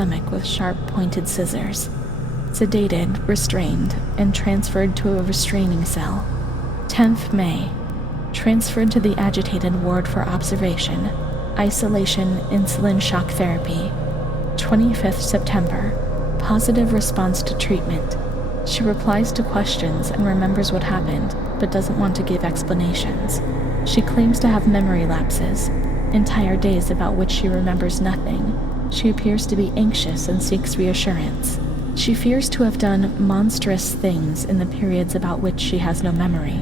stomach with sharp, pointed scissors. Sedated, restrained, and transferred to a restraining cell. 10th May. Transferred to the agitated ward for observation. Isolation, insulin shock therapy. 25th September. Positive response to treatment. She replies to questions and remembers what happened, but doesn't want to give explanations. She claims to have memory lapses, entire days about which she remembers nothing. She appears to be anxious and seeks reassurance. She fears to have done monstrous things in the periods about which she has no memory.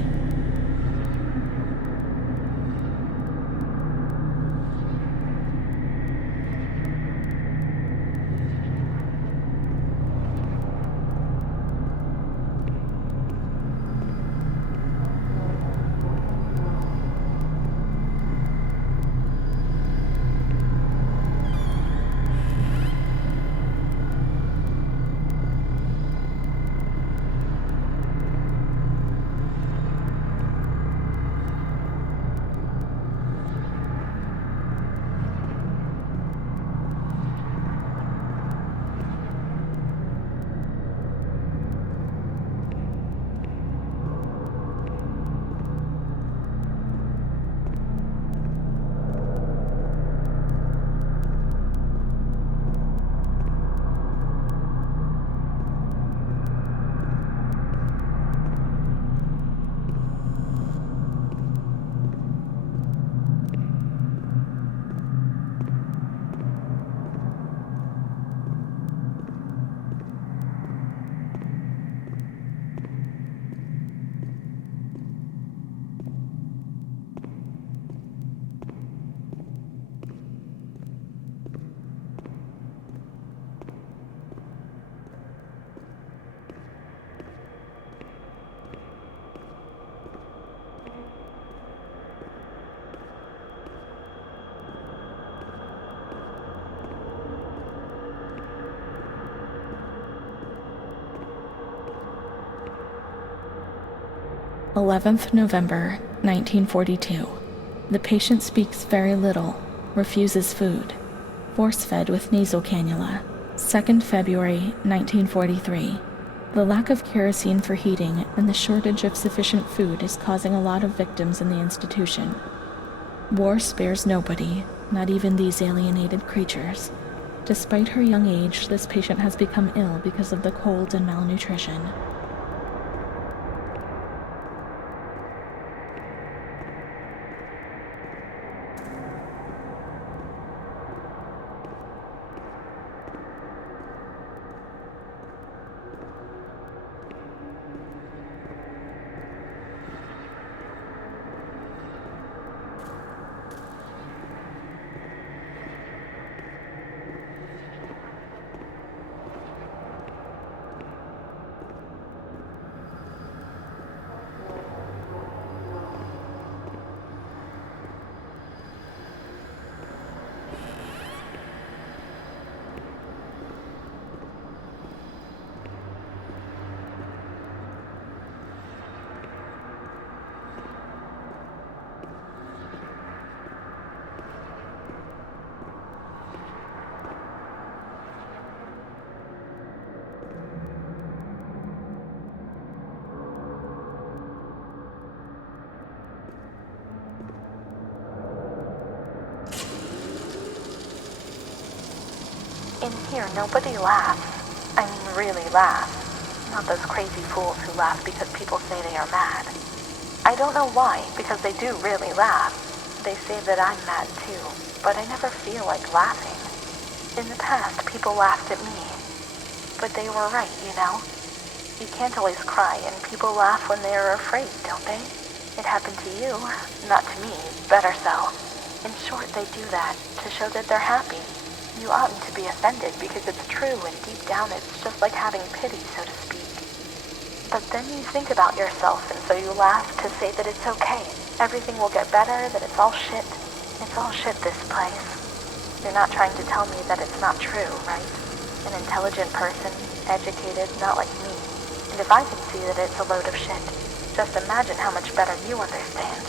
November 11th, 1942. The patient speaks very little, refuses food, force-fed with nasal cannula. 2nd February 1943. The lack of kerosene for heating and the shortage of sufficient food is causing a lot of victims in the institution. War spares nobody, not even these alienated creatures. Despite her young age, this patient has become ill because of the cold and malnutrition. In here, nobody laughs. I mean, really laughs. Not those crazy fools who laugh because people say they are mad. I don't know why, because they do really laugh. They say that I'm mad too, but I never feel like laughing. In the past, people laughed at me. But they were right, you know? You can't always cry, and people laugh when they are afraid, don't they? It happened to you, not to me, better so. In short, they do that to show that they're happy. You oughtn't to be offended because it's true, and deep down it's just like having pity, so to speak. But then you think about yourself, and so you laugh to say that it's okay. Everything will get better, that it's all shit. It's all shit, this place. You're not trying to tell me that it's not true, right? An intelligent person, educated, not like me. And if I can see that it's a load of shit, just imagine how much better you understand.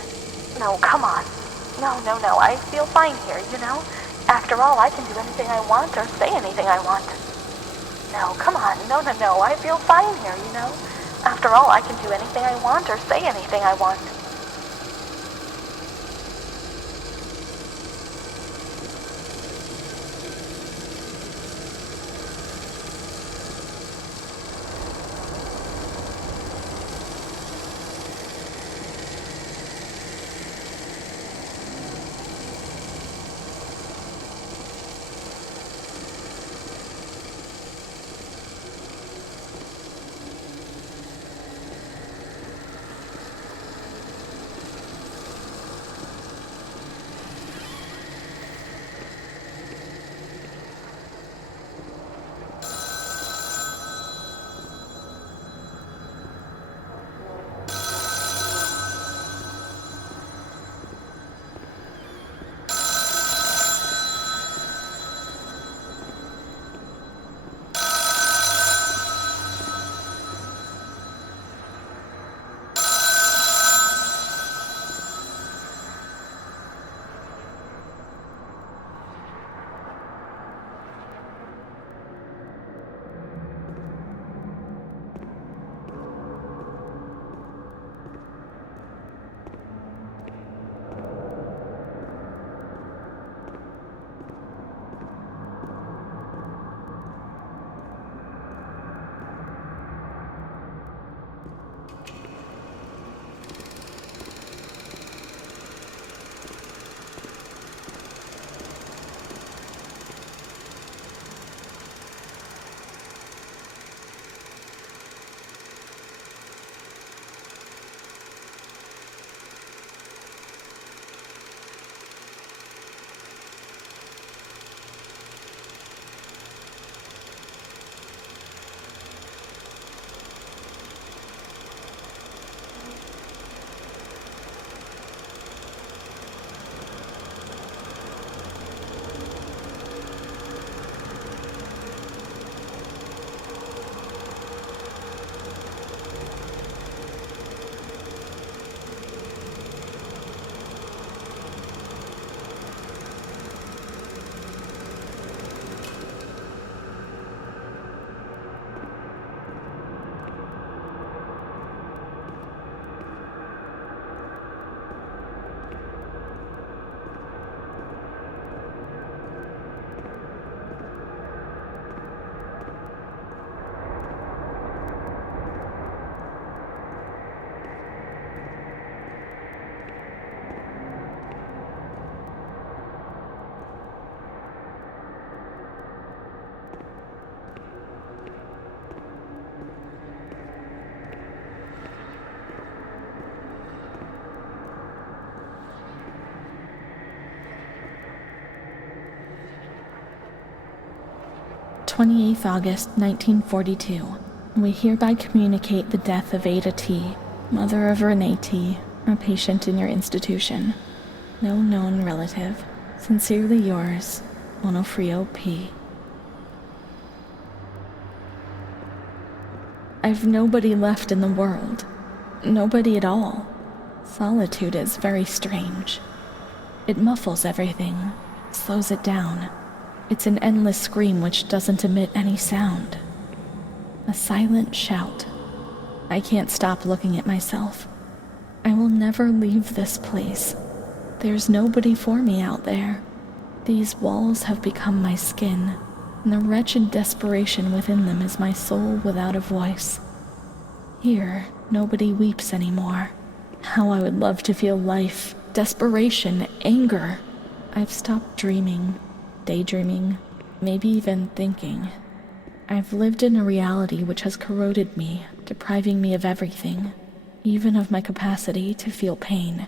No, come on. No, I feel fine here, you know? After all, I can do anything I want or say anything I want. No, come on, no, I feel fine here, you know? After all, I can do anything I want or say anything I want. August 1942. We hereby communicate the death of Ada T., mother of Renee T., a patient in your institution. No known relative. Sincerely yours, Onofrio P. I've nobody left in the world. Nobody at all. Solitude is very strange. It muffles everything, slows it down. It's an endless scream which doesn't emit any sound. A silent shout. I can't stop looking at myself. I will never leave this place. There's nobody for me out there. These walls have become my skin, and the wretched desperation within them is my soul without a voice. Here, nobody weeps anymore. How I would love to feel life, desperation, anger. I've stopped dreaming, daydreaming, maybe even thinking. I've lived in a reality which has corroded me, depriving me of everything, even of my capacity to feel pain.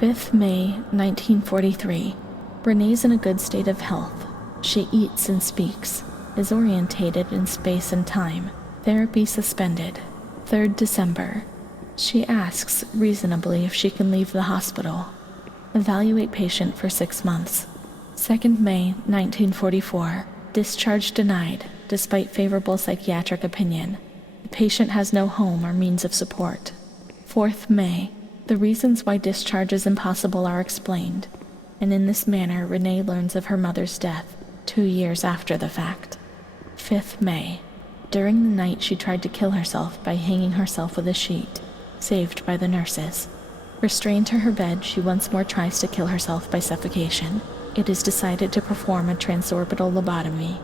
5th May 1943. Renee's in a good state of health. She eats and speaks, is orientated in space and time. Therapy suspended. 3rd December. She asks reasonably if she can leave the hospital. Evaluate patient for 6 months. 2nd May 1944. Discharge denied, despite favorable psychiatric opinion. The patient has no home or means of support. 4th May. The reasons why discharge is impossible are explained, and in this manner Renee learns of her mother's death 2 years after the fact. 5th May. During the night she tried to kill herself by hanging herself with a sheet, saved by the nurses. Restrained to her bed, she once more tries to kill herself by suffocation. It is decided to perform a transorbital lobotomy.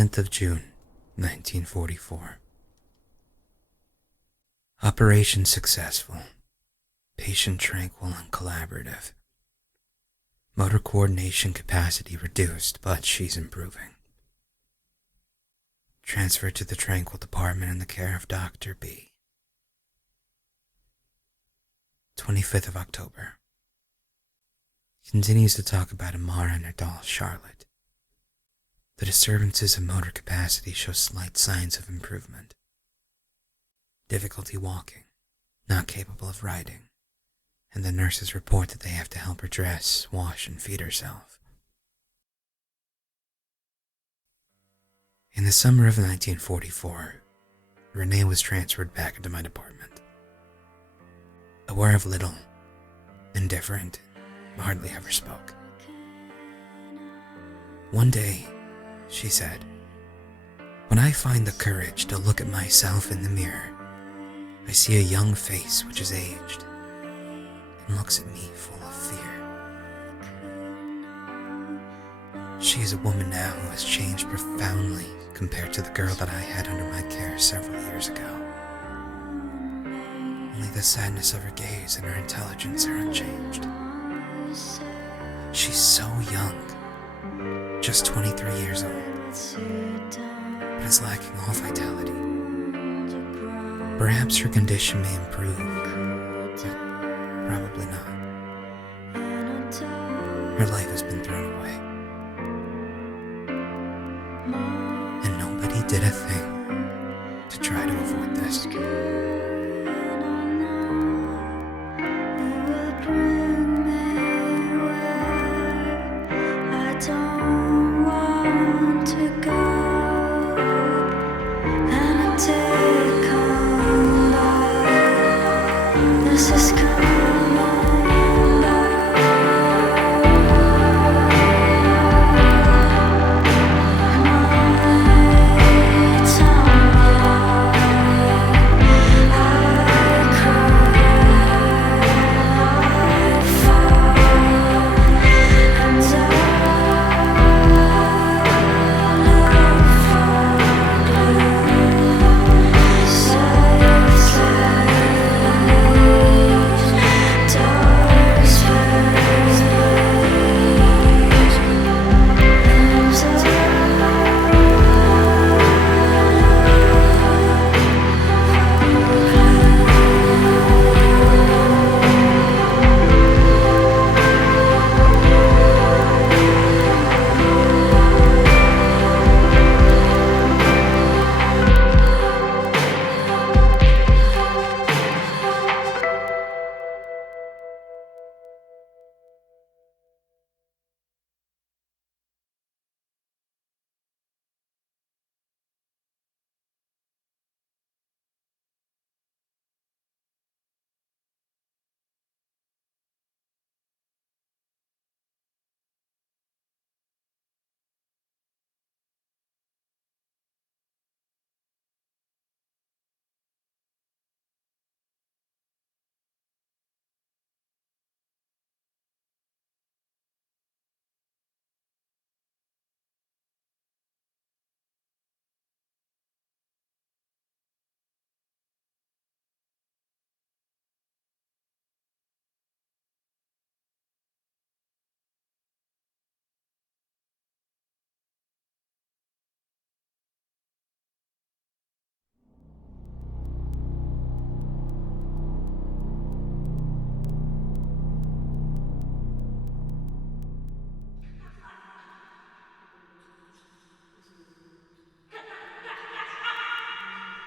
10th of June, 1944. Operation successful. Patient tranquil and collaborative. Motor coordination capacity reduced, but she's improving. Transferred to the Tranquil department in the care of Dr. B. 25th of October. Continues to talk about Amara and her doll, Charlotte. The disturbances of motor capacity show slight signs of improvement. Difficulty walking, not capable of riding, and the nurses report that they have to help her dress, wash, and feed herself. In the summer of 1944, Renee was transferred back into my department. Aware of little, indifferent, hardly ever spoke. One day, she said, "When I find the courage to look at myself in the mirror, I see a young face which is aged and looks at me full of fear." She is a woman now who has changed profoundly compared to the girl that I had under my care several years ago. Only the sadness of her gaze and her intelligence are unchanged. She's so young, just 23 years old, but is lacking all vitality. Perhaps her condition may improve, but probably not. Her life has been thrown away, and nobody did a thing to try to avoid this.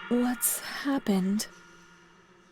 What's happened?